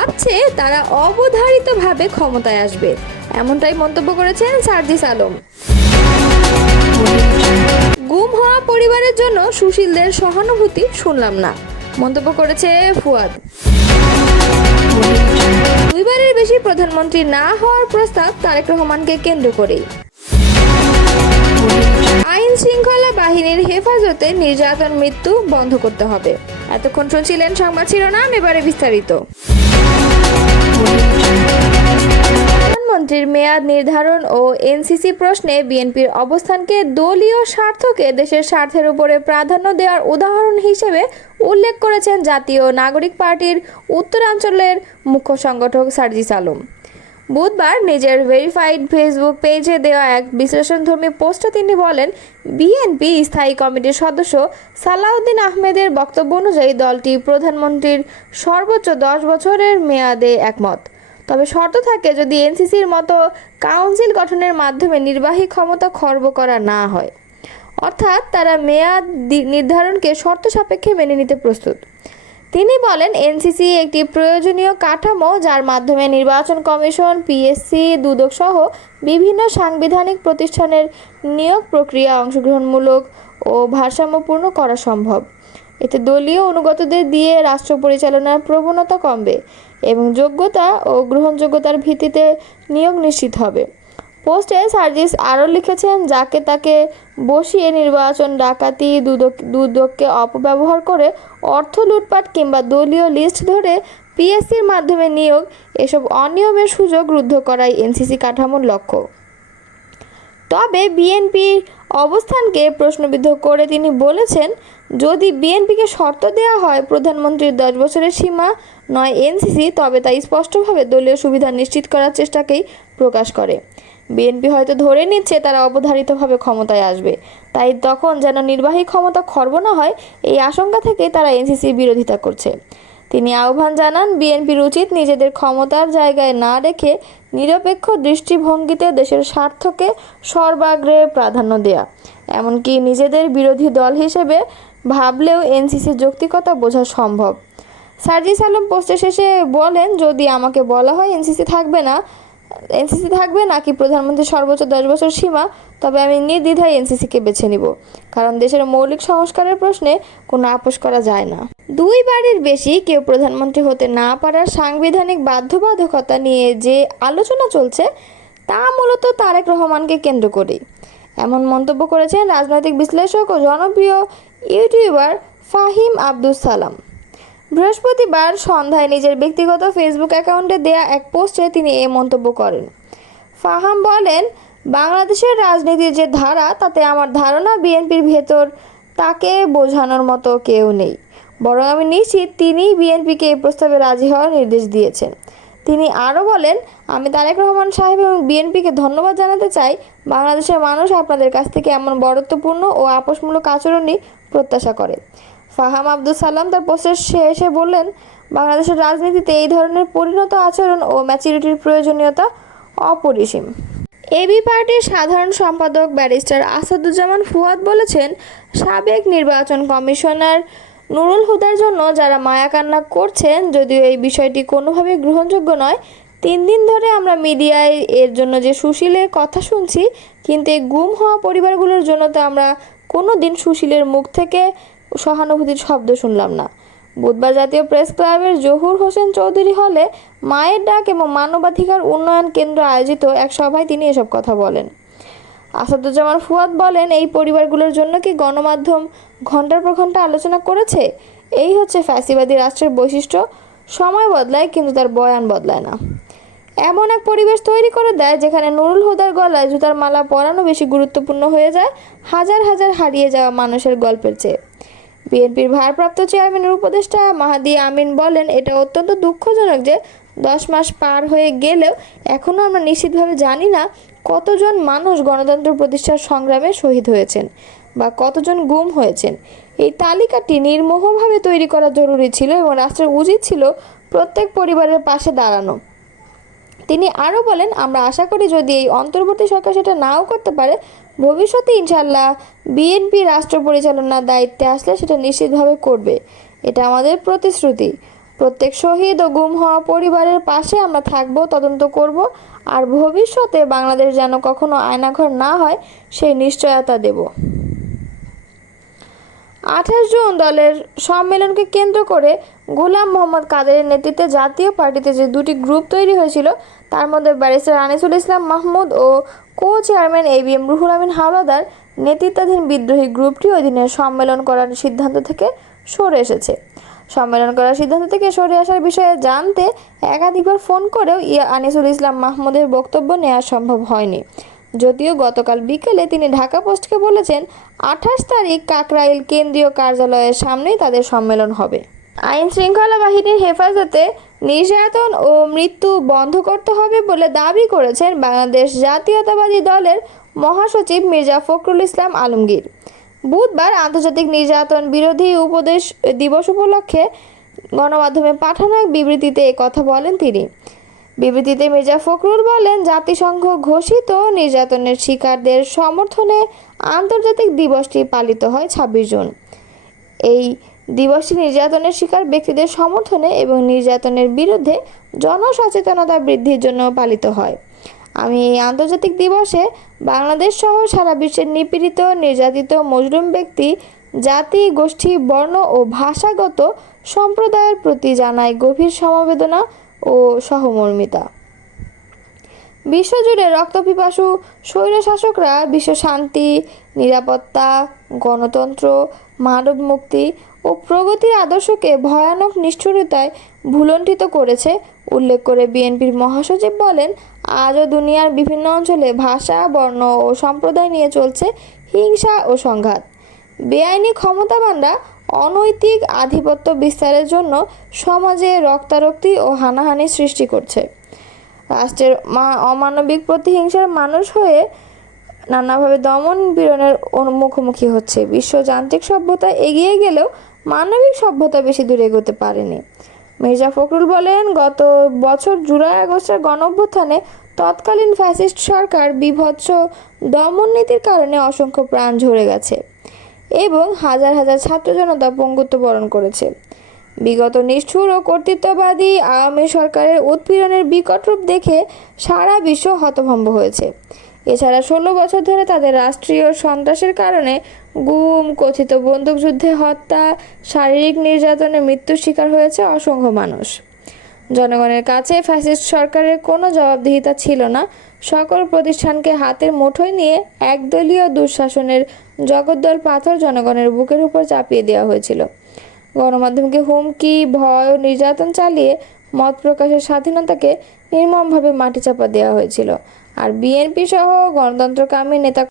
ভাবছে তারা অবধারিতভাবে ক্ষমতায় আসবে, এমনটাই মন্তব্য করেছেন সার্জিস আলম। গুম হওয়া পরিবারের জন্য সুশীলদের সহানুভূতি শুনলাম না, মন্তব্য করেছে ফুয়াদ। দুইবারের বেশি প্রধানমন্ত্রী না হওয়ার প্রস্তাব তারেক রহমানকে কেন্দ্র করেই। আইন শৃঙ্খলা বাহিনীর হেফাজতে নির্যাতন মৃত্যু বন্ধ করতে হবে। এতক্ষণ শুনছিলেন সংবাদ শিরোনাম, এবারে বিস্তারিত। প্রধানমন্ত্রীর মেয়াদ নির্ধারণ ও এনসিসি প্রশ্নে বিএনপির অবস্থানকে দলীয় স্বার্থকে দেশের স্বার্থের উপরে প্রাধান্য দেওয়ার উদাহরণ হিসেবে উল্লেখ করেছেন জাতীয় নাগরিক পার্টির উত্তরাঞ্চলের মুখ্য সংগঠক সার্জিস আলম। বুধবার নিজের ভেরিফাইড ফেসবুক পেজে দেওয়া এক বিশ্লেষণধর্মী পোস্টে তিনি বলেন, বিএনপি স্থায়ী কমিটির সদস্য সালাউদ্দিন আহমেদের বক্তব্য অনুযায়ী দলটি প্রধানমন্ত্রীর সর্বোচ্চ 10 বছরের মেয়াদে একমত। তবে শর্ত থাকে যদি এনসিসির মতো কাউন্সিল গঠনের মাধ্যমে নির্বাহী ক্ষমতা খর্ব করা না হয়, অর্থাৎ তারা মেয়াদ নির্ধারণকে শর্ত সাপেক্ষে মেনে নিতে প্রস্তুত। তিনি বলেন, এনসিসি একটি প্রয়োজনীয় কাঠামো যার মাধ্যমে নির্বাচন কমিশন, পিএসসি, দুদক সহ বিভিন্ন সাংবিধানিক প্রতিষ্ঠানের নিয়োগ প্রক্রিয়া অংশগ্রহণমূলক ও ভারসাম্যপূর্ণ করা সম্ভব। এতে দলীয় অনুগতদের দিয়ে রাষ্ট্র পরিচালনার প্রবণতা কমবে এবং যোগ্যতা ও গ্রহণযোগ্যতার ভিত্তিতে নিয়োগ নিশ্চিত হবে। পোস্টে সার্জিস আরও লিখেছেন, যাকে তাকে বসিয়ে নির্বাচন ডাকাতি, দুদককে অপব্যবহার করে অর্থ লুটপাট কিংবা দলীয় লিস্ট ধরে পিএসসির মাধ্যমে নিয়োগ, এসব অনিয়মের সুযোগ রুদ্ধ করাই এনসিসি কাঠামোর লক্ষ্য। তবে বিএনপির অবস্থানকে প্রশ্নবিদ্ধ করে তিনি বলেছেন, যদি বিএনপিকে শর্ত দেওয়া হয় প্রধানমন্ত্রীর 10 বছরের সীমা নয় এনসিসি, তবে তা স্পষ্টভাবে দলীয় সুবিধা নিশ্চিত করার চেষ্টাকেই প্রকাশ করে। বিএনপি হয়তো ধরে নিচ্ছে তারা অবধারিতভাবে ক্ষমতায় আসবে, তাই তখন যেন নির্বাহী ক্ষমতা খর্ব না হয় এই আশঙ্কা থেকে তারা এনসিসির বিরোধিতা করছে। তিনি আহ্বান জানান, বিএনপির উচিত নিজেদের ক্ষমতার জায়গায় না রেখে নিরপেক্ষ দৃষ্টিভঙ্গিতে দেশের স্বার্থকে সর্বাগ্রে প্রাধান্য দেয়া, এমনকি নিজেদের বিরোধী দল হিসেবে ভাবলেও এনসিসির যৌক্তিকতা বোঝা সম্ভব। সার্জিস আলম পোস্টের শেষে বলেন, যদি আমাকে বলা হয় এনসিসি থাকবে নাকি প্রধানমন্ত্রীর সর্বোচ্চ 10 বছর সীমা, তবে আমি নির্দ্বিধায় এনসিসিকে বেছে নিব, কারণ দেশের মৌলিক সংস্কারের প্রশ্নে কোনো আপোষ করা যায় না। দুইবারের বেশি কেউ প্রধানমন্ত্রী হতে না পারার সাংবিধানিক বাধ্যবাধকতা নিয়ে যে আলোচনা চলছে তা মূলত তারেক রহমানকে কেন্দ্র করেই, এমন মন্তব্য করেছেন রাজনৈতিক বিশ্লেষক ও জনপ্রিয় ইউটিউবার ফাহিম আব্দুস সালাম। বৃহস্পতিবার সন্ধ্যায় নিজের ব্যক্তিগত ফেসবুক অ্যাকাউন্টে দেয়া এক পোস্টে তিনি এই মন্তব্য করেন। ফাহাম বলেন, বাংলাদেশের রাজনীতির যে ধারা তাতে আমার ধারণা বিএনপির ভেতর তাকে বোঝানোর মতো কেউ নেই, বরং আমি নিশ্চিত তিনিই বিএনপিকে এই প্রস্তাবে রাজি হওয়ার নির্দেশ দিয়েছেন। তিনি আরও বলেন, আমি তারেক রহমান সাহেব এবং বিএনপিকে ধন্যবাদ জানাতে চাই। বাংলাদেশের মানুষ আপনাদের কাছ থেকে এমন বরত্বপূর্ণ ও আপোষমূলক আচরণই প্রত্যাশা করে। ফাহাম আব্দুস সালাম তার পোস্টের শেষে বললেন, বাংলাদেশের রাজনীতিতে এই ধরনের পরিণত আচরণ ও ম্যাচুরিটির প্রয়োজনীয়তা অপরিসীম। এবি পার্টির সাধারণ সম্পাদক ব্যারিস্টার আসাদুজ্জামান ফুয়াদ বলেছেন, সাবেক নির্বাচন কমিশনার নুরুল হুদার জন্য যারা মায়া কান্না করছেন, যদিও এই বিষয়টি কোনোভাবেই গ্রহণযোগ্য নয়। 3 দিন ধরে আমরা মিডিয়ায় এর জন্য যে সুশীলের কথা শুনছি, কিন্তু এই গুম হওয়া পরিবারগুলোর জন্য তো আমরা কোনো দিন সুশীলের মুখ থেকে সহানুভূতির শব্দ শুনলাম না। বুধবার জাতীয় প্রেস ক্লাবের জহুর হোসেন চৌধুরী হলে মায়ের ডাক এবং মানবাধিকার উন্নয়ন কেন্দ্র আয়োজিত এক সভায় তিনি এসব কথা বলেন। আসাদুজ্জামান ফুয়াদ বলেন, এই পরিবারগুলোর জন্য কি গণমাধ্যম ঘন্টার পর ঘন্টা আলোচনা করেছে? এই হচ্ছে ফ্যাসিবাদী রাষ্ট্রের বৈশিষ্ট্য, সময় বদলায় কিন্তু তার বয়ান বদলায় না। এমন এক পরিবেশ তৈরি করে দেয় যেখানে নুরুল হুদার গলায় জুতার মালা পরানো বেশি গুরুত্বপূর্ণ হয়ে যায় হাজার হাজার হারিয়ে যাওয়া মানুষের গল্পের চেয়ে। বিএনপির ভারপ্রাপ্ত চেয়ারম্যানের উপদেষ্টা মাহাদি আমিন বলেন, এটা অত্যন্ত দুঃখজনক যে 10 মাস পার হয়ে গেলেও এখনও আমরা নিশ্চিতভাবে জানি না কতজন মানুষ গণতন্ত্র প্রতিষ্ঠার সংগ্রামে শহীদ হয়েছেন বা কতজন গুম হয়েছেন। এই তালিকাটি নির্মোহভাবে তৈরি করা জরুরি ছিল এবং রাষ্ট্রের উচিত ছিল প্রত্যেক পরিবারের পাশে দাঁড়ানো। তিনি আরও বলেন, আমরা আশা করি যদি এই অন্তর্বর্তী সরকার সেটা নাও করতে পারে, ভবিষ্যতে ইনশাআল্লাহ বিএনপি রাষ্ট্র পরিচালনার দায়িত্বে আসলে সেটা নিশ্চিতভাবে করবে। এটা আমাদের প্রতিশ্রুতি। প্রত্যেক শহীদ ও গুম হওয়া পরিবারের পাশে আমরা থাকব, তদন্ত করব, আর ভবিষ্যতে বাংলাদেশ যেন কখনো আয়নাঘর না হয় সেই নিশ্চয়তা দেব। 28 জুন দলের সম্মেলনকে কেন্দ্র করে গোলাম মোহাম্মদ কাদেরের নেতৃত্বে জাতীয় পার্টিতে যে দুটি গ্রুপ তৈরি হয়েছিল, তার মধ্যে ব্যারিস্টার আনিসুল ইসলাম মাহমুদ ও কো-চেয়ারম্যান ABM রুহুল আমিন হাওলাদার নেতৃত্বাধীন বিদ্রোহী গ্রুপটি ওই দিনের সম্মেলন করার সিদ্ধান্ত থেকে সরে এসেছে। সম্মেলন করার সিদ্ধান্ত থেকে সরে আসার বিষয়ে জানতে একাধিকবার ফোন করেও আনিসুল ইসলাম মাহমুদের বক্তব্য নেওয়া সম্ভব হয়নি, যদিও গতকাল বিকেলে তিনি ঢাকা পোস্টকে বলেছেন 28 তারিখ কাকরাইল কেন্দ্রীয় কার্যালয়ের সামনেই তাদের সম্মেলন হবে। আইন শৃঙ্খলা বাহিনীর হেফাজতে নির্যাতন ও মৃত্যু বন্ধ করতে হবে বলে দাবি করেছেন বাংলাদেশ জাতীয়তাবাদী দলের মহাসচিব মির্জা ফখরুল ইসলাম আলমগীর। বুধবার আন্তর্জাতিক নির্যাতন বিরোধী উপদেশ দিবস উপলক্ষে গণমাধ্যমে পাঠানো এক বিবৃতিতে কথা বলেন তিনি। বিবৃতিতে মির্জা ফখরুল বলেন, জাতিসংঘ ঘোষিত নির্যাতনের শিকারদের সমর্থনে আন্তর্জাতিক দিবসটি পালিত হয় 26 জুন। এই দিবসটি নির্যাতনের শিকার ব্যক্তিদের সমর্থনে এবং নির্যাতনের বিরুদ্ধে জনসচেতনতা বৃদ্ধির জন্য পালিত হয়। আমি এই আন্তর্জাতিক দিবসে বাংলাদেশ সহ সারা বিশ্বের নিপীড়িত, নির্যাতিত, মজলুম ব্যক্তি, জাতি, গোষ্ঠী, বর্ণ ও ভাষাগত সম্প্রদায়ের প্রতি জানাই গভীর সমবেদনা ও সহমর্মিতা। বিশ্বজুড়ে রক্তপিপাসু স্বৈরশাসকরা বিশ্ব শান্তি, নিরাপত্তা, গণতন্ত্র, মানব মুক্তি ও প্রগতির আদর্শকে ভয়ানক নিষ্ঠুরতায় ভুলণ্ঠিত করেছে উল্লেখ করে বিএনপির মহাসচিব বলেন, আজও দুনিয়ার বিভিন্ন অঞ্চলে ভাষা, বর্ণ ও সম্প্রদায় নিয়ে চলছে হিংসা ও সংঘাত। বেআইনি ক্ষমতাবানরা অনৈতিক আধিপত্য বিস্তারের জন্য সমাজে রক্তারক্তি ও হানাহানি সৃষ্টি করছে। রাষ্ট্রের অমানবিক প্রতিহিংসার মানুষ হয়ে নানাভাবে দমন পীড়নের মুখোমুখি হচ্ছে। বিশ্বযান্ত্রিক সভ্যতা এগিয়ে গেলেও মানবিক সভ্যতা বেশি দূর এগোতে পারেনি। মির্জা ফখরুল বলেন, গত বছর জুলাই আগস্টের গণঅভ্যুত্থানে তৎকালীন ফ্যাসিস্ট সরকার বিভৎস দমন নীতির কারণে অসংখ্য প্রাণ ঝরে গেছে এবং হাজার হাজার ছাত্র জনতা পঙ্গুত্ব বরণ করেছে। বিগত নিষ্ঠুর ও কর্তৃত্ববাদী আওয়ামী সরকারের উৎপীড়নের বিকট রূপ দেখে সারা বিশ্ব হতভম্ব হয়েছে। এছাড়া 16 বছর ধরে তাদের রাষ্ট্রীয় সন্ত্রাসের কারণে গুম, কথিত বন্দুকযুদ্ধে হত্যা, শারীরিক নির্যাতনে মৃত্যুর শিকার হয়েছে অসংখ্য মানুষ। জনগণের কাছে ফ্যাসিস্ট সরকারের কোনো জবাবদিহিতা ছিল না। সকল প্রতিষ্ঠানকে হাতের মুঠোয় নিয়ে একদলীয় দুঃশাসনের জগদ্দল পাথর জনগণের বুকের উপর চাপিয়ে দেওয়া হয়েছিল। গণমাধ্যমকে হুমকি, ভয় ও নির্যাতন চালিয়ে মত প্রকাশের স্বাধীনতাকে নির্মমভাবে মাটিচাপা দেওয়া হয়েছিল। আর বিএনপি সহ গণতন্ত্রকামী নেতা